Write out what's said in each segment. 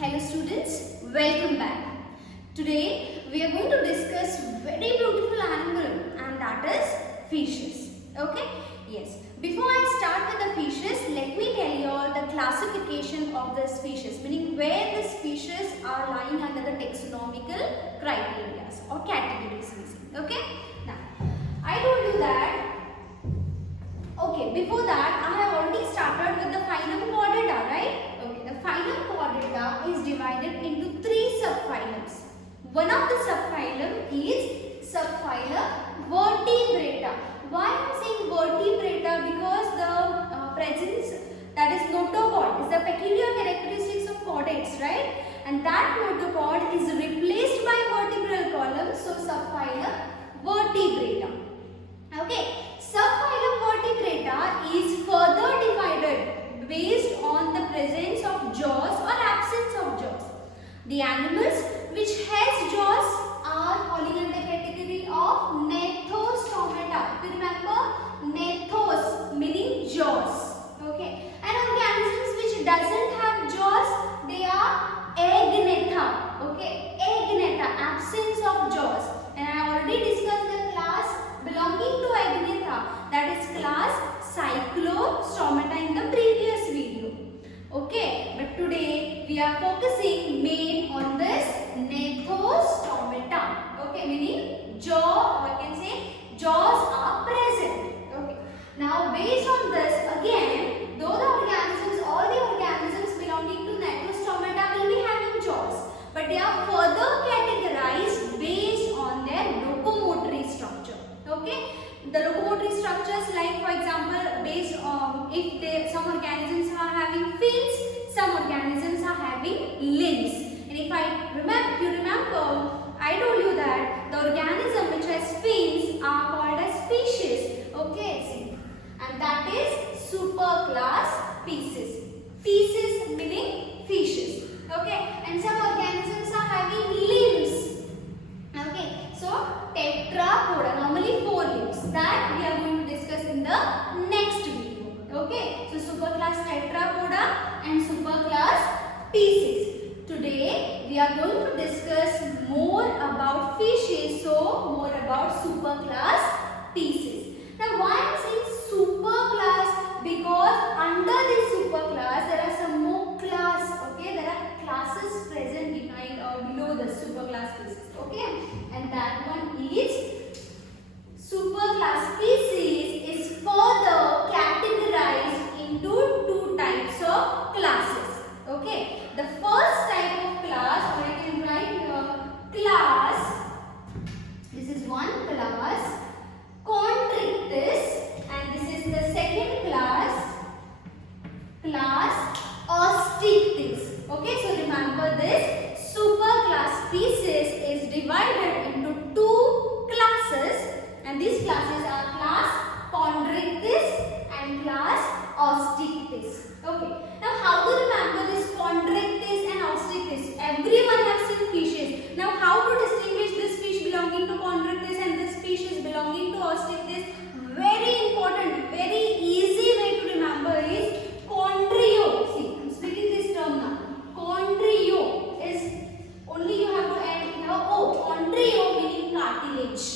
Hello students, welcome back. Today we are going to discuss very beautiful animal and that is fishes. Okay? Yes. Before I start with the fishes, let me tell you all the classification of the species, meaning where the species are lying under the taxonomical criteria or categories. Okay? Now, I told you that. Okay, before that I have already started with the phylum Chordata, right? Okay, the phylum Chordata is divided into three subphylums. One of the subphylum is subphylum Vertebrata. Why I am saying Vertebrata? Because the presence, that is notochord, is the peculiar characteristics of chordates, right? And that notochord is replaced by vertebral column, so subphylum Vertebrata. Okay, subphylum Vertebrata is further divided based on the presence of jaws or absence of jaws. The animals which has jaws are falling under the category of Gnathostomata. Remember, gnathos meaning jaws. Okay, and organisms which doesn't have jaws, they are agnatha. Okay, agnatha, absence of jaws. And I already discussed the class belonging to Agnatha, that is class Cyclostomata in the previous video. Okay, but today we are focusing main on this Gnathostomata. Okay, meaning jaw, or I can say jaws are present. Okay, now based on this, again, though the organisms, all the organisms belonging to Gnathostomata will be having jaws, but they are further categorized based on their locomotory structure. Okay, the locomotory structures, like for example, based on if some organisms are having fins, some organisms are having limbs. And if you remember, I told you that the organism which has fins are called as species. Okay, and that is superclass species. Species meaning fishes. Okay, and some organisms are having limbs. Okay, so tetrapoda, normally 4 limbs, that we are going to discuss in the next video. Okay, so superclass tetrapoda and superclass species. Today we are going to discuss more about fishes, so more about superclass species. Now why I am saying superclass? Because under this superclass there are some more class. Okay, there are classes present behind or below the superclass species. Okay, and that one is superclass species is further categorized into two types of classes. Okay, the first type of class, or I can write here class, this is one class, Chondrichthyes, and this is the second class, class Osteichthyes. Okay, so remember this, superclass species is divided into two classes, and these classes are class Chondrichthyes and class Osteichthyes. Okay, now how to remember this Chondrichthyes and Osteichthyes? Everyone has seen fishes. Now how to distinguish this fish belonging to Chondrichthyes and this fish is belonging to Osteichthyes? Very important, very easy way to remember is chondrio. See, I am speaking this term now. Chondrio is, only you have to add here O. Chondrio meaning cartilage.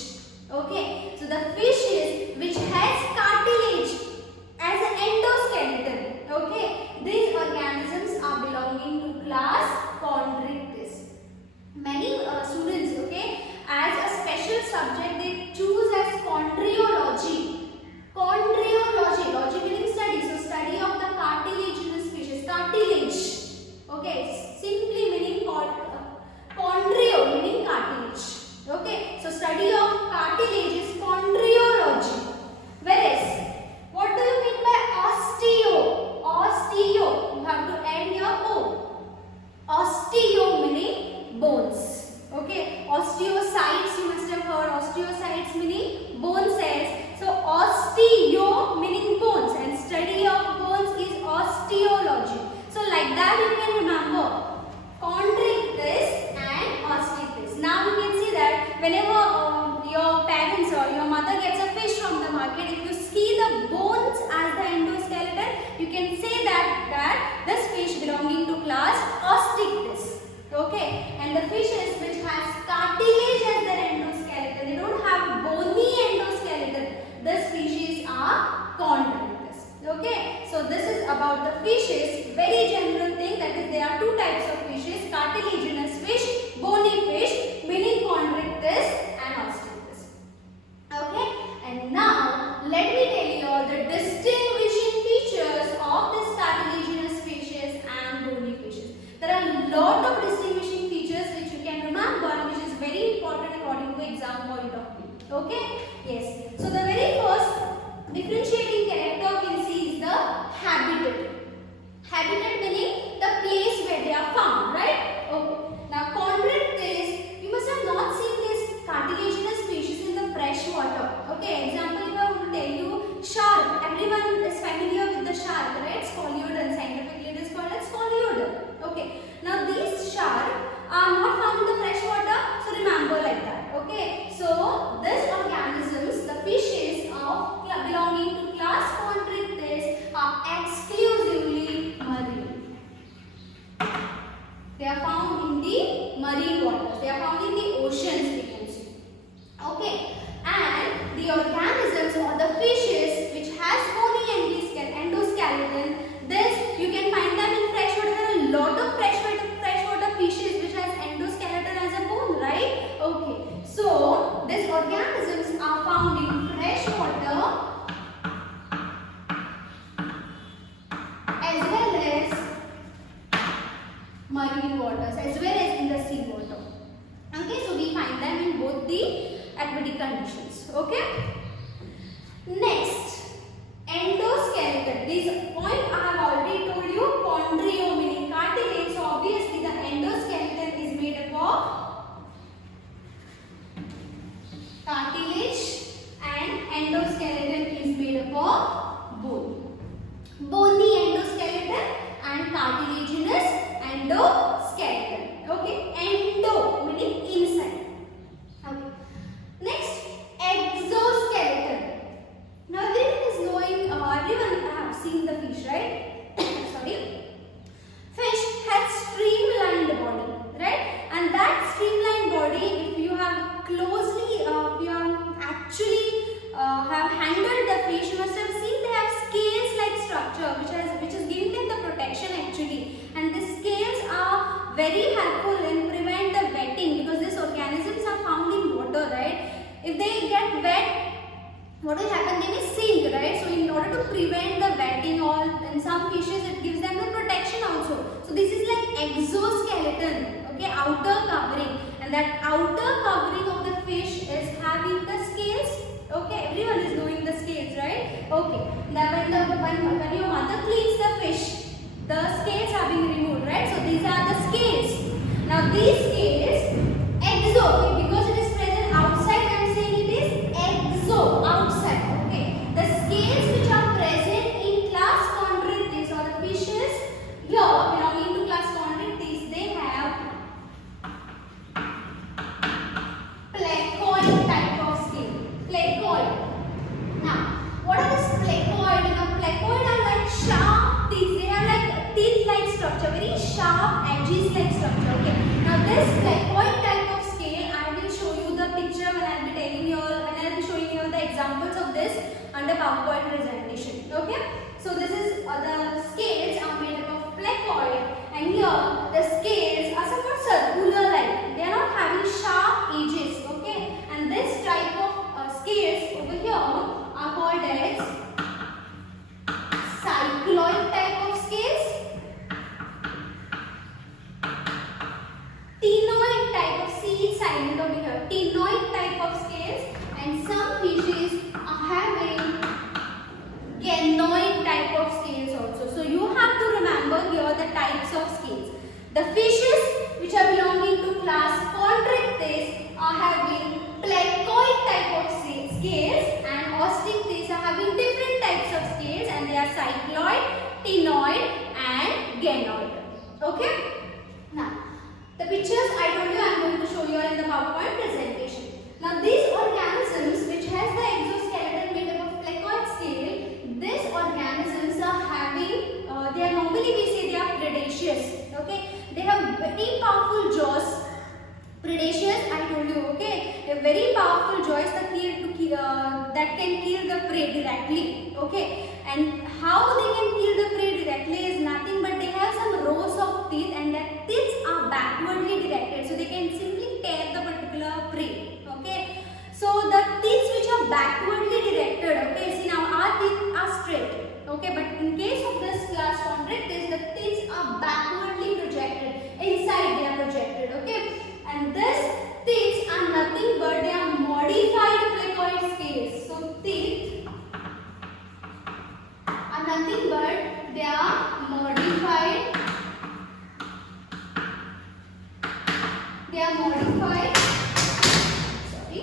Okay, so the fishes which has cartilage as an endoskeleton. Okay, these organisms are belonging to class Chondrichthyes. Many students, okay, as a special subject they choose as chondriology. Chondriology, logy meaning study, so study of the cartilaginous fishes. Cartilage. Okay, simply meaning chondrio meaning cartilage. Okay, so study of cartilage is chondriology. Whereas, what do you mean by osteo? Osteo, you have to add your O. Osteo meaning bones. Okay, osteocytes, you must have heard osteocytes meaning bone cells. So osteo meaning bones, and study of bones is osteology. So like that you can remember Chondrichthyes and Osteichthyes. Now you can see that whenever your parents or your mother gets a fish from the market, if you see the bones as the endoskeleton, you can say that this fish belonging to class Osteichthyes. And the fishes which has cartilage as their endoskeleton, they don't have bony endoskeleton. These species are chondrichthyes. Okay, so this is about the fishes. Very general thing, that is there are two types of fishes: cartilaginous fish, bony fish, meaning chondrichthyes and osteichthyes. Okay, and now let me tell you all the distinguishing features of this cartilaginous fishes and bony fishes. There are a lot of distinguishing features which you can remember, which is very important according to exam point of view. Okay, yes. So the very first differentiating character we'll see is the habitat. Habitat meaning the place where they are found, right? Okay. Now chondrichthyes, you must have not seen this cartilaginous species in the fresh water. Okay, example if I want to tell you shark. Everyone is familiar with the shark, right? Scoliodon, scientifically it is called as Scoliodon. Okay. Now these sharks are not found in the fresh water, so remember like that. Okay. So these organisms, the fishes of belonging to class chondrichthyes, are exclusively marine. They are found in the marine waters. They are found in the oceans, we can see. Okay. And the organisms or the fishes which has bony endoskeleton, this you can find them in freshwater. There are a lot of freshwater fishes which has endoskeleton as a bone, right? Okay. So these organisms are found in freshwater as well as marine waters, as well as in the sea water. Okay, so we find them in both the aquatic conditions. Okay. Next, endoskeleton. This point I have already told you. Chondrio meaning cartilage. So obviously the endoskeleton is made up of cartilage and endoskeleton is made up of bone. Bony endoskeleton and cartilaginous endoskeleton. Okay, endo meaning inside. Okay. Next, exoskeleton. Now everyone is knowing, everyone have seen the fish, right? Sorry. Fish has streamlined body, right? And that streamlined body, if you have closely, if you have actually have handled the fish, you must have seen they have scales-like structure, which is giving them the protection actually. And the scales are very helpful in prevent the wetting, because these organisms are found in water, right? If they get wet, what will happen? They may sink, right? So in order to prevent the wetting, in some fishes it gives them the protection also. So this is like exoskeleton, okay, outer covering, and that outer covering of the fish is having the scales. Okay, everyone is knowing the scales, right? Okay. Now when your mother cleans the fish, the scales are being removed, right? So these are the scales. Now these scales, exo, because it is present outside, I am saying it is exo, outside. Okay. The scales which are present in class chondrichthyes or the fishes here belonging to class chondrichthyes, they have placoid type of scale. Placoid. Now, what are these placoid? Now, placoid are like sharp teeth. They are like teeth-like structure, very sharp edges-like structure. Okay. Now, this placoid type of scale, I will show you the picture when I will be telling you all, when I will be showing you all the examples of this under PowerPoint presentation. Okay. So, this is the scales are made up of placoid, and here the scales are somewhat circular-like. They are not having sharp edges. Okay. And this type of scales over here are called as cycloid type of scales, ctenoid type of, see it's silent over here, ctenoid type of scales, and some fishes are having ganoid type of scales also. So you have to remember here the types of scales. The fishes which are belonging to class chondrichthyes are having placoid type of scales, and osteichthyes are having different types of scales, and they are cycloid, ctenoid and ganoid. Okay. Now the pictures I told you I am going to show you in the PowerPoint presentation. Now these organisms which has the exoskeleton made up of placoid scale, these organisms are having, they are normally we say they are predaceous. Okay, they have very powerful jaws, Predaceous, I told you, okay, a very powerful jaw is the key to that can kill the prey directly, okay. And how they can kill the prey directly is nothing but they have some rows of teeth, and their teeth are backwardly directed, so they can simply tear the particular prey, okay. So the teeth which are backwardly directed, okay, see now our teeth are straight, okay, but in case of this class chondrichthyes, the teeth are backwardly projected, inside they are projected, okay. And this teeth are nothing but they are modified placoid scales. So teeth are nothing but they are modified. They are modified. Sorry.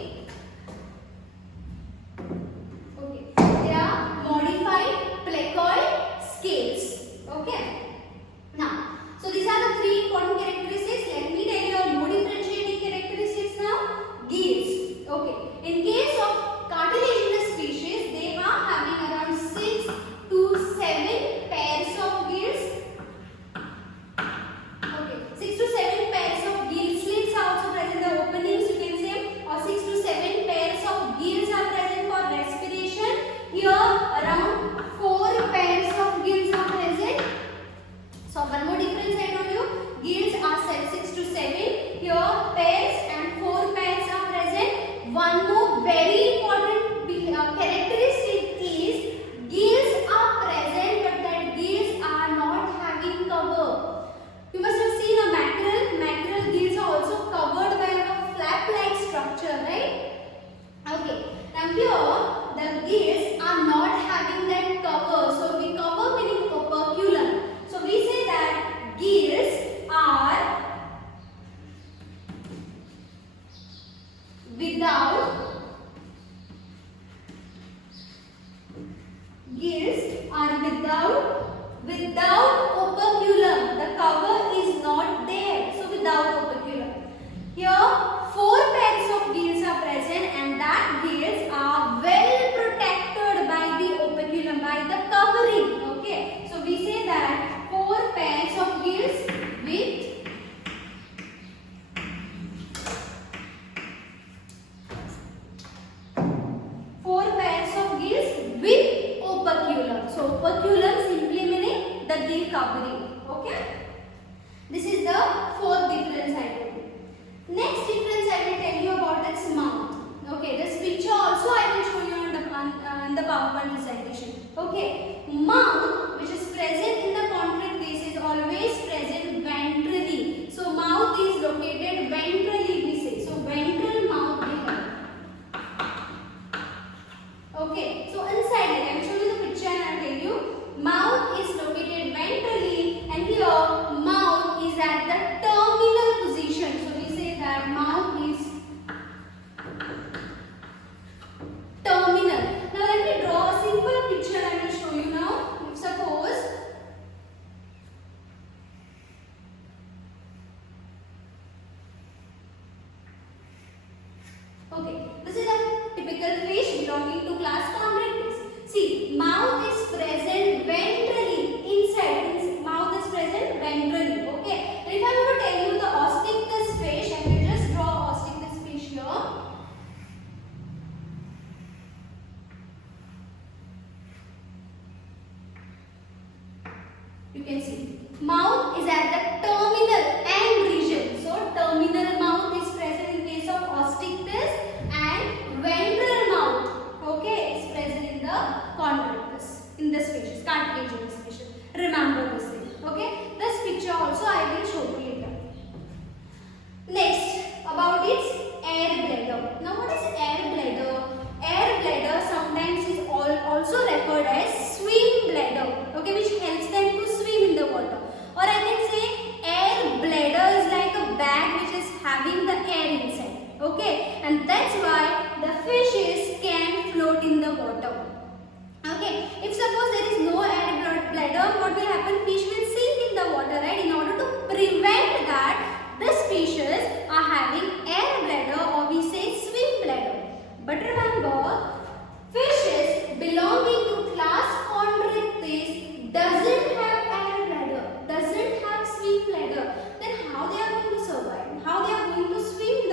Okay. They are modified placoid scales. Okay. Now, so these are the three important characteristics. Let me tell you our more differentiating characteristics now. Gills. Okay. In case of cartilaginous species, they are having around 6 to 7 pairs of gills. Okay. 6 to 7 pairs of gill slits are also present. The openings you can say, or 6 to 7 pairs of gills are present for respiration. Here around 4 pairs of gills are present. So one more difference I told you, gills are 6 to 7, here pairs and 4 pairs are present. One more very important characteristic is gills are present, but that gills are not having cover. You must have seen a mackerel. Mackerel gills are also covered by a flap-like structure, right? Okay. Now here the gills are not having that cover. So we cover meaning operculum. So we say that gills are without operculum. The cover is not there. So without operculum. Here 4 pairs of gills are present, and that gills are well protected by the operculum, by the covering. Okay. So we say that 4 pairs of gills with operculum. So operculum simply meaning the gill covering. Okay. This is the fourth difference I told you. Next difference I will tell you about its mouth. Okay. This picture also I will show you in the PowerPoint presentation. Okay. Mouth which is present in the chondrichthyes is always present ventrally. So mouth is located ventrally, we say. So ventral mouth we have. Okay, so inside it, I will show you the picture and I will tell you. Mouth is located ventrally, and here mouth is at the terminal position. So we say that mouth is terminal. Now let me draw a simple picture I will show you now. Suppose okay, this is a typical fish belonging to class chondrichthyes. See, mouth is present ventrally, inside. Mouth is present ventrally. Okay. And if I am to tell you the Osteichthyes fish, I will just draw Osteichthyes fish here. You can see mouth is at the terminal end region. So terminal mouth is present in case of Osteichthyes, and ventral mouth, okay, is present in the chondrichthyes, in the species, cartilaginous species. Remember this thing. Okay. This picture also I will show you later. Next, about its air bladder. Now what is air bladder? Air bladder sometimes is also referred as swim bladder, okay, which helps them to swim in the water. Or I can say air bladder is like a bag which is having the air inside. Okay, and that's why the fishes can float in the water. Okay, if suppose there is no air bladder, what will happen? Fish will sink in the water, right? In order to prevent that, the species are having air bladder, or we say swim bladder. But remember, fishes belonging to class chondrichthyes doesn't have air bladder, doesn't have swim bladder. Then how they are going to survive? How they are going to swim in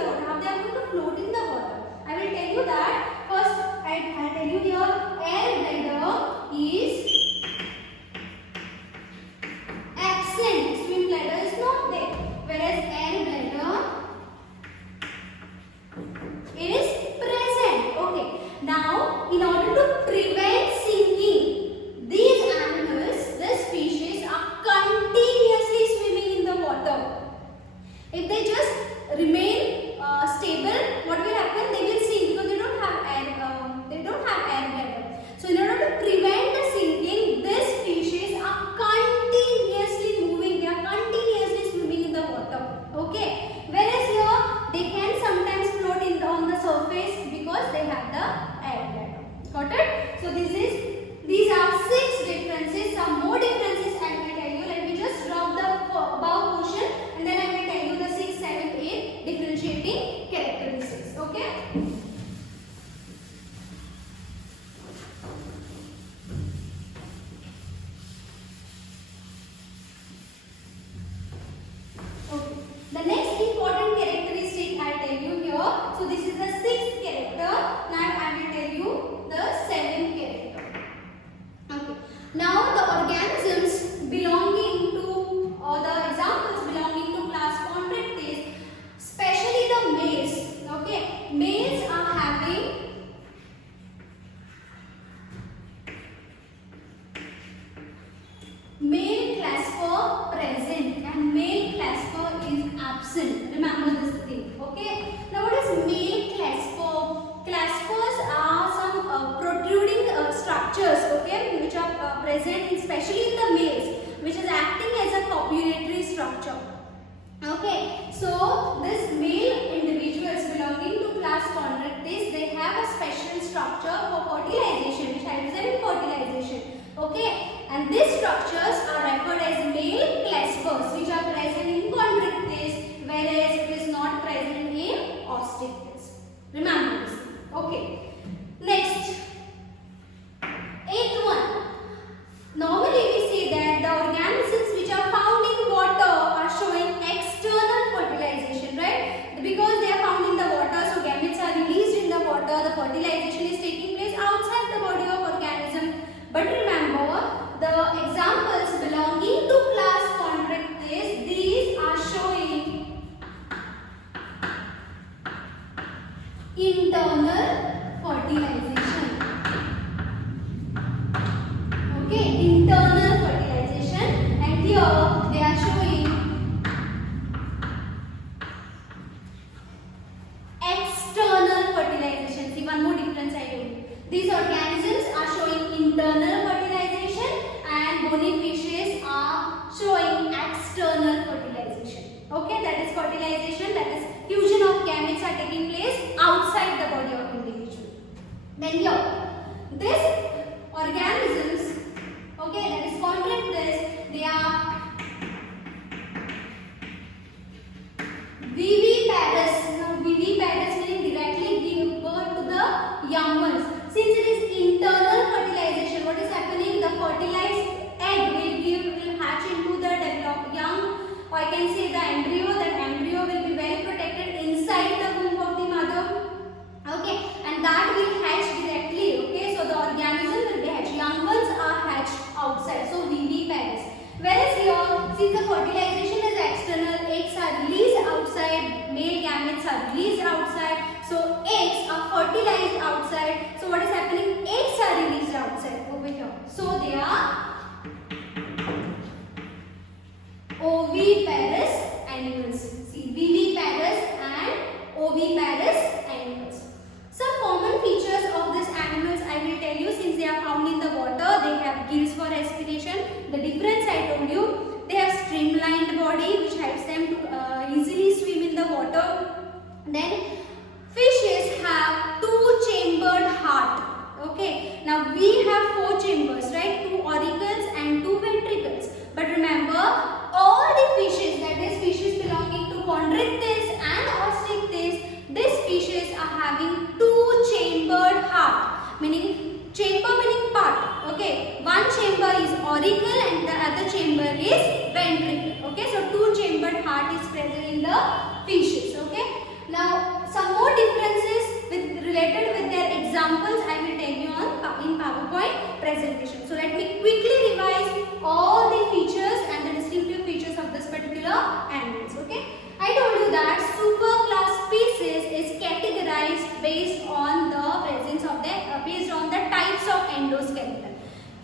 So this male individuals belonging to class Chondrichthyes, they have a special structure for fertilization, which helps them in fertilization. Okay, and these structures are referred as male claspers, which are present in Chondrichthyes, whereas it is not present in Osteichthyes. Remember this. Okay. Next, eighth one. Normally we say that the organisms which are found in water are showing external fertilization, right? Because they are found in the water, so gametes are released in the water. The fertilization is taking place outside the body of organism. But remember, the examples belonging to class Chondrichthyes, these are showing internal fertilization. Okay, internal fertilization, and here they are showing external fertilization. See, one more difference I told you. These organisms are showing internal fertilization and bony fishes are showing external fertilization. Okay, that is fertilization, that is fusion of gametes are taking place outside the body of individual. Then here, these organisms, okay, that is Chondrichthyes, they are viviparous. Now viviparous meaning directly give birth to the young ones. Since it is internal fertilization, what is happening? The fertilized egg will hatch into the developed young, or I can say the embryo. That embryo will be well protected inside the womb of the mother. Okay, and that will hatch directly. Okay, so the organism will be hatched. Young ones are hatched outside. So viviparous. Whereas here, since the fertilization is external, eggs are released outside, male gametes are released outside. So eggs are fertilized outside. So what is happening? Eggs are released outside over here. So they are oviparous animals. See, viviparous and oviparous animals. Some common features of these animals I will tell you. Since they are found in the water, they have gills for respiration. The difference I told you, they have streamlined body which helps them to easily swim in the water. Then fishes have two-chambered heart. Okay, now we have four chambers, right? Two auricles and two ventricles. But remember, all the fishes, that is fishes belonging to Chondrichthyes and Osteichthyes, these fishes are having two-chambered heart, meaning chamber meaning part. Okay, one chamber is auricle and the other chamber is ventricle. Okay, so two-chambered heart is present in the fishes. Okay, now some more differences related with their examples I will tell you on in PowerPoint presentation. So let me quickly revise all the features and the distinctive features of this particular animals. Okay, I told you that superclass species is categorized based on the presence of based on the types of endoskeleton.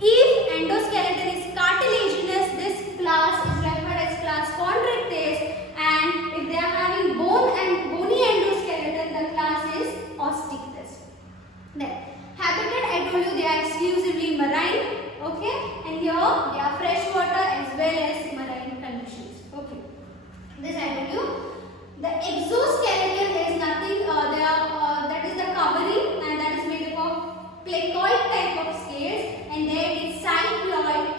If endoskeleton is cartilaginous, this class is referred as class Chondrichthyes, and if they are having bone and bony endoskeleton, the class is Osteichthyes. Then habitat, I told you they are exclusively marine. Okay, and here they are freshwater as well as marine conditions. Okay, this I told you. The exoskeleton is nothing. That is the covering, and that is made up of placoid type of scales, and then it's cycloid,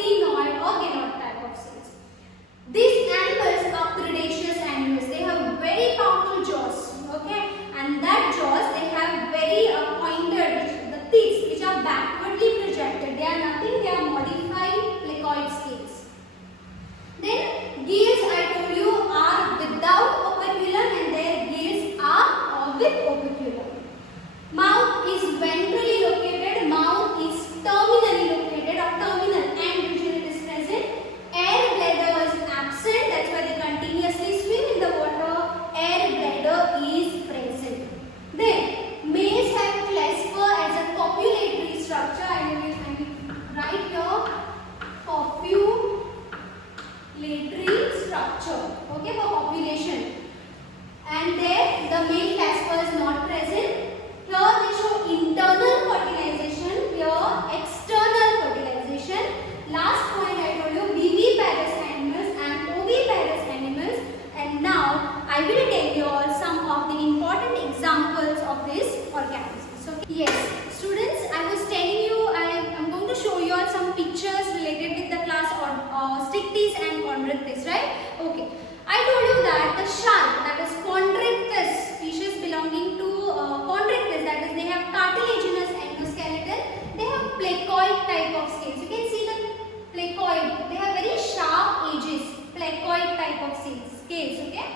scales, okay?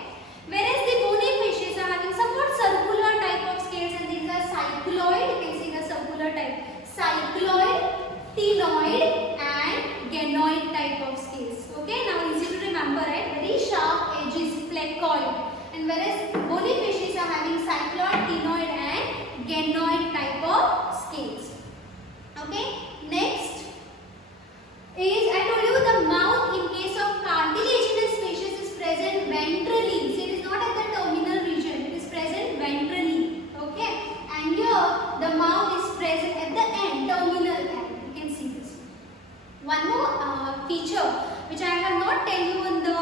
Whereas the bony fishes are having somewhat circular type of scales, and these are cycloid. You can see the circular type, cycloid, ctenoid and ganoid type of scales. Okay, now easy to remember, right? Very sharp edges, placoid. And whereas bony fishes are having cycloid, ctenoid and ganoid type of scales. Okay, next is, I told you the mouth in case of cartilaginous fishes is present ventrally. So it is not at the terminal region, it is present ventrally. Okay, and here the mouth is present at the end, terminal end. You can see this. One more feature which I have not tell you in the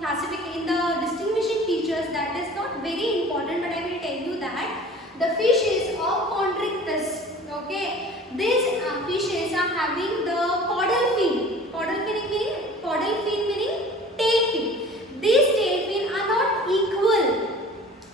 classification, in the distinguishing features, that is not very important, but I will tell you that the fishes of Chondrichthyes, okay, these fishes are having the caudal fin. Caudal fin meaning tail fin. These tail fin are not equal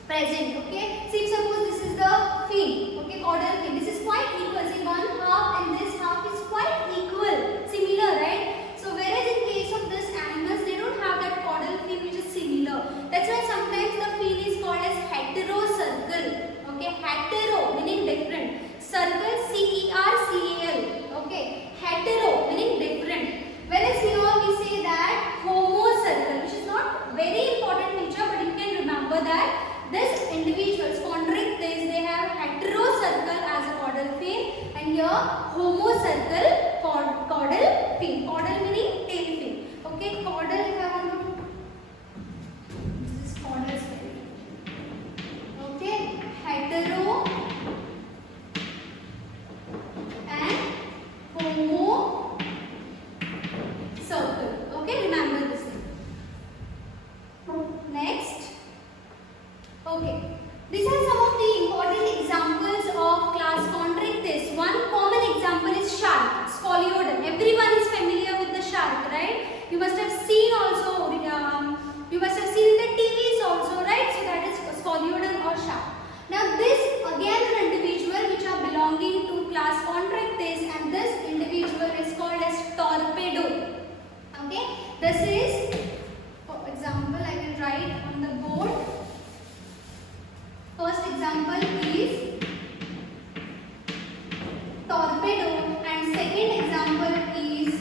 present. Okay, see, suppose this is the fin. Okay, caudal fin. This is quite equal. See, one half and this half is quite equal, similar, right? So whereas in case of this animals, they don't have that caudal fin which is similar. That's why sometimes the fin is called as heterocircle. Okay, hetero meaning different. Circle, C-E-R-C-A-L. Okay, hetero meaning different. Whereas here we say that homocircle, which is not very important feature, but you can remember that this individuals, Chondrichthyes, they have heterocircle as a caudal fin, and here homocircle caudal fin. Caudal meaning tail fin. Okay, caudal, if I want to, this is caudal spelling. Okay, hetero and homo circle. Okay, remember this thing. Next, okay, these are some of the important examples of class Chondrichthyes. One common example is shark, Scoliodon. Everyone is familiar with the shark, right? You must have seen also, you must have seen in the TVs also, right? So that is Scoliodon or shark. Now this again an individual which are belonging to class Chondrichthyes, and this individual is called as torpedo. Okay, this is, for example, I will write on the board. First example is torpedo, and second example is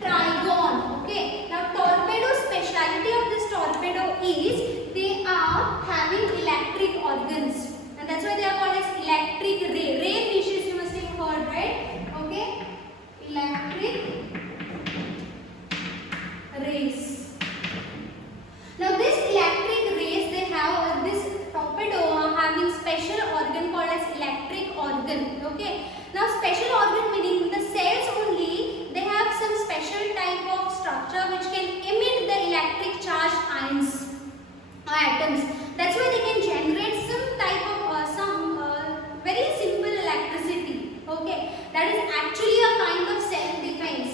trigon. Okay, now torpedo, speciality of this torpedo is they are having electric organs, and that's why they are called as electric ray. Ray fishes you must have heard, right? Okay, electric rays. Now this electric rays, they have this torpedo are having special organ called as electric organ. Okay, now special organ meaning the cells only, they have some special type of structure which can emit the electric charged ions or atoms. That's why they can generate some type of very simple electricity. Okay, that is actually a kind of self-defense.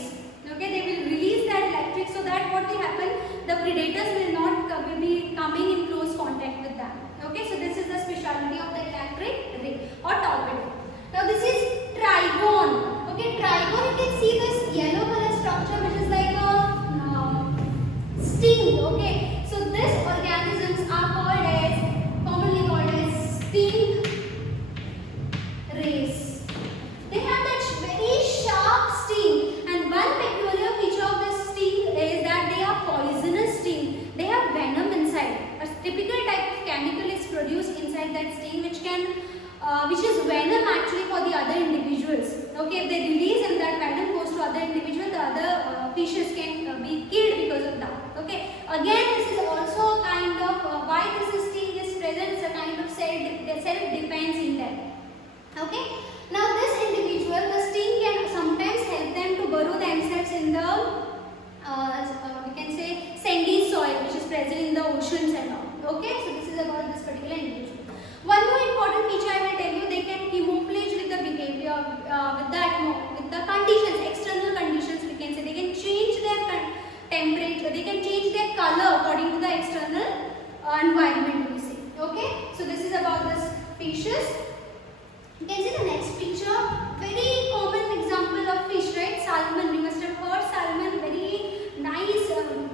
Okay, they will release that electric so that what will happen, the predators will not be coming in close contact with them. Okay, so this is the speciality of the electric ray or torpedo. Now this is trigon. Okay, trigon, you can see this yellow color structure which is like a sting. Okay, so these organisms are commonly called as sting rays. They have that very sharp sting, and one peculiar feature of this sting is that they are poisonous sting. They have venom inside. A typical type of chemical is produced inside that sting which is venom actually for the other individuals. Okay, if they release and that venom goes to other individual, the other fishes can be killed because of that. Okay, again this is also a kind of why this sting is present, is a kind of self-defense in them. Okay, now this individual, the sting can sometimes help them to burrow themselves in the we can say sandy soil which is present in the oceans and all. Okay, so this is about this particular individual. One more important feature I will tell you, they can camouflage with the behavior, with the conditions, external conditions we can say. They can change their temperature, they can change their color according to the external environment we say. Okay, so this is about this fishes. You can see the next picture, very common example of fish, right? Salmon, we must have heard salmon, very nice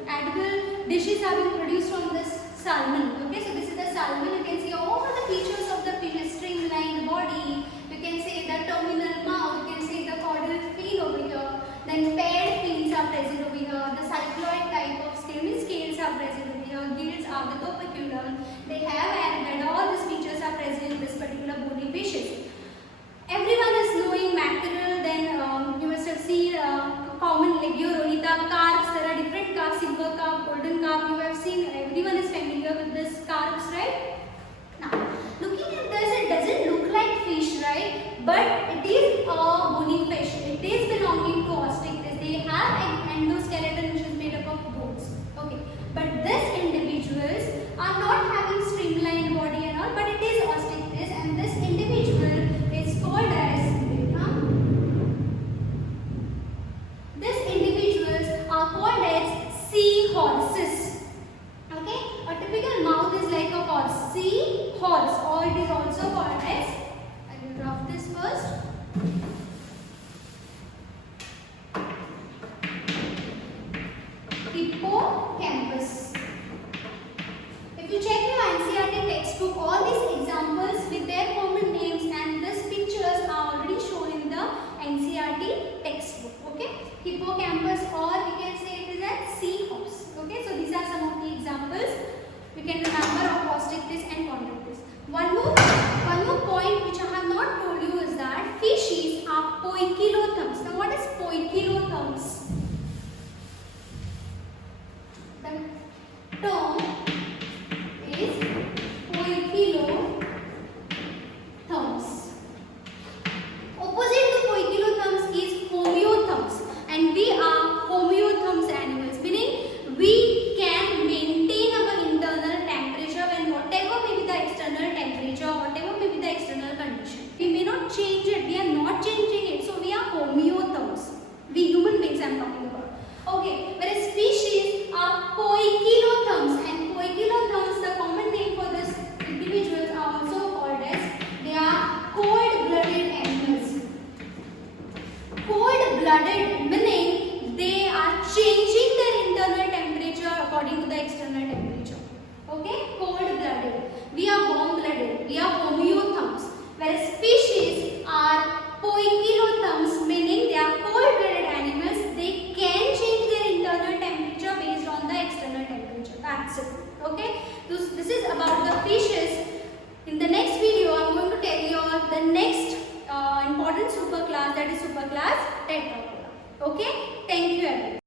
edible fishes are being produced from this salmon. Okay, so this is the salmon. You can see all the features of the fish: streamlined body. You can see the terminal mouth. You can see the caudal fin over here. Then paired fins are present over here. The cycloid type of stamen scales are present over here. Gills are the topiculum. They have and all these features are present in this particular bony fishes. Everyone is knowing mackerel. Then you must have seen common Legio rorita carps. There are different carps: silver carp, golden carp. You have seen. Everyone is familiar with this carps, right? Now, looking at this, it doesn't look like fish, right? But it is a bony fish. It is belonging to Osteichthyes. They have an endoskeleton which is made up of bones. Okay, but these individuals are not having streamlined body and all, but it is Osteichthyes, and this individual is called as these individuals are called as seahorses. Okay, a typical mouth is like a horse, seahorse, or it is also called as, I will drop this first. Hippocampus. If you check your NCERT textbook, all these examples with their common names and these pictures are already shown in the NCERT textbook. Okay, hippocampus, or we can say it is a seahorse. Okay, so these are some of the examples you can remember of Osteichthyes and Chondrichthyes. One more point which I have not told you is that fishes are poikilotherms. Now, what is poikilotherms? The term